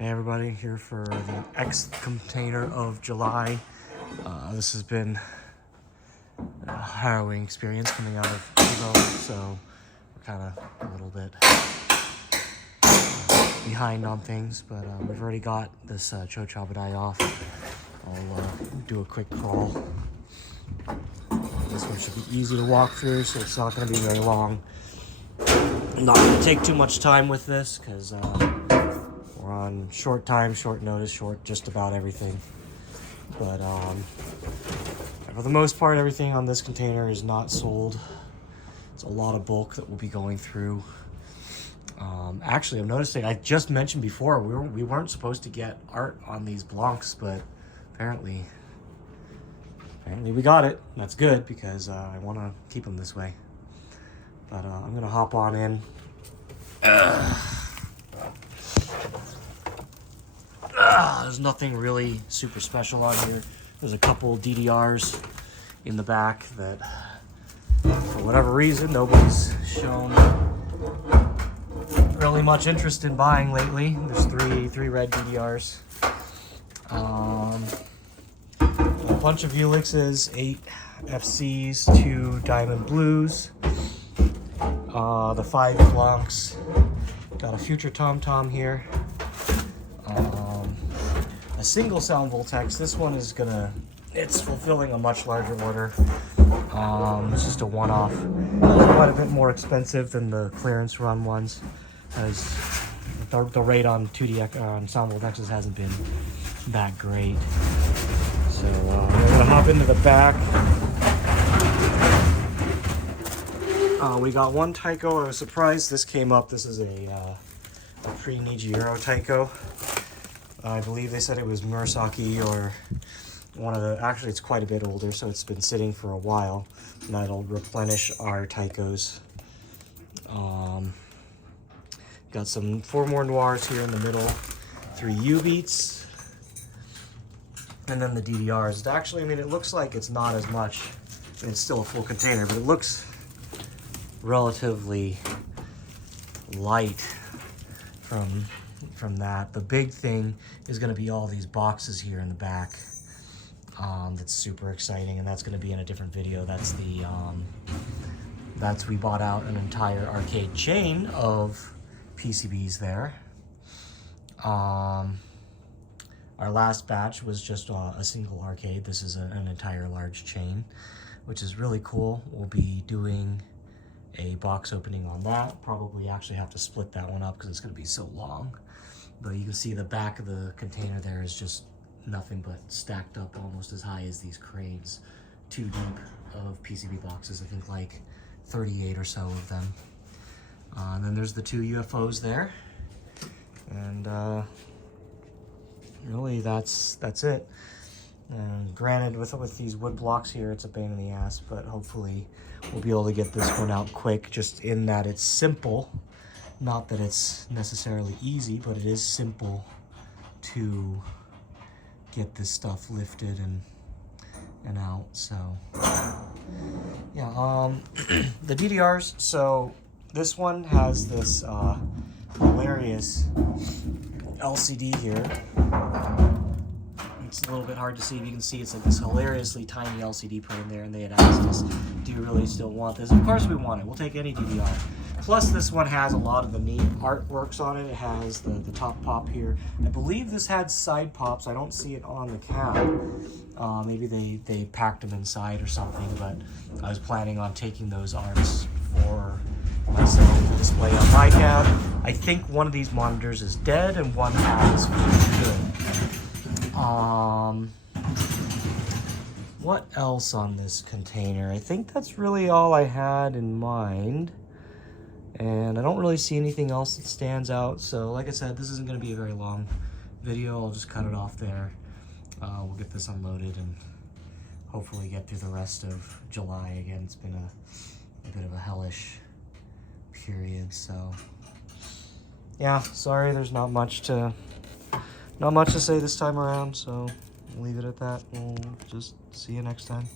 Hey everybody, here for the X container of July. This has been a harrowing experience coming out of Evo, so we're kind of a little bit behind on things, but we've already got this Chochabadai off. I'll do a quick crawl. This one should be easy to walk through, so it's not going to be very long. I'm not going to take too much time with this because we're on short time, short notice, short just about everything. But for the most part, everything on this container is not sold. It's a lot of bulk that we'll be going through. Actually, I'm noticing, I just mentioned before, we weren't supposed to get art on these Blancs, but apparently we got it. That's good because I want to keep them this way. But I'm going to hop on in. There's nothing really super special on here. There's a couple DDRs in the back that, for whatever reason, nobody's shown really much interest in buying lately. There's three red DDRs. A bunch of Ulixes, 8 FCs, 2 Diamond Blues, the 5 Blancs. Got a future Tom here. A single sound Voltex. This one is it's fulfilling a much larger order. It's just a one-off. Quite a bit more expensive than the clearance run ones, as the rate on 2D on sound Voltexes hasn't been that great. So we're gonna hop into the back. We got one Taiko. I was surprised this came up. This is a pre-Nijiiro Taiko. I believe they said it was Murasaki or one of the, actually it's quite a bit older, so it's been sitting for a while, and that'll replenish our Taikos. Got some 4 more Noirs here in the middle, 3 U-Beats, and then the DDRs. Actually, I mean, it looks like it's not as much. I mean, it's still a full container, but it looks relatively light from that. The big thing is going to be all these boxes here in the back. That's super exciting, and that's going to be in a different video. That's we bought out an entire arcade chain of PCBs there. Our last batch was just a single arcade. This is an entire large chain, which is really cool. We'll be doing a box opening on that. Probably actually have to split that one up because it's going to be so long. But you can see the back of the container there is just nothing but stacked up almost as high as these cranes. 2 deep of PCB boxes, I think like 38 or so of them. And then there's the 2 UFOs there. And really that's it. And granted, with these wood blocks here, it's a pain in the ass, but hopefully we'll be able to get this one out quick, just in that it's simple. Not that it's necessarily easy, but it is simple to get this stuff lifted and out. So yeah, the DDRs. So this one has this hilarious LCD here. It's a little bit hard to see. If you can see, it's like this hilariously tiny LCD put in there, and they had asked us, do you really still want this? Of course we want it. We'll take any DDR. Plus, this one has a lot of the neat artworks on it. It has the top pop here. I believe this had side pops. I don't see it on the cab. Maybe they packed them inside or something, but I was planning on taking those arts for myself to display on my cab. I think one of these monitors is dead and one has good. What else on this container? I think that's really all I had in mind. And I don't really see anything else that stands out. So like I said, this isn't going to be a very long video. I'll just cut it off there. We'll get this unloaded and hopefully get through the rest of July. Again, it's been a bit of a hellish period. So yeah, sorry, there's not much to say this time around. So I'll leave it at that. We'll just see you next time.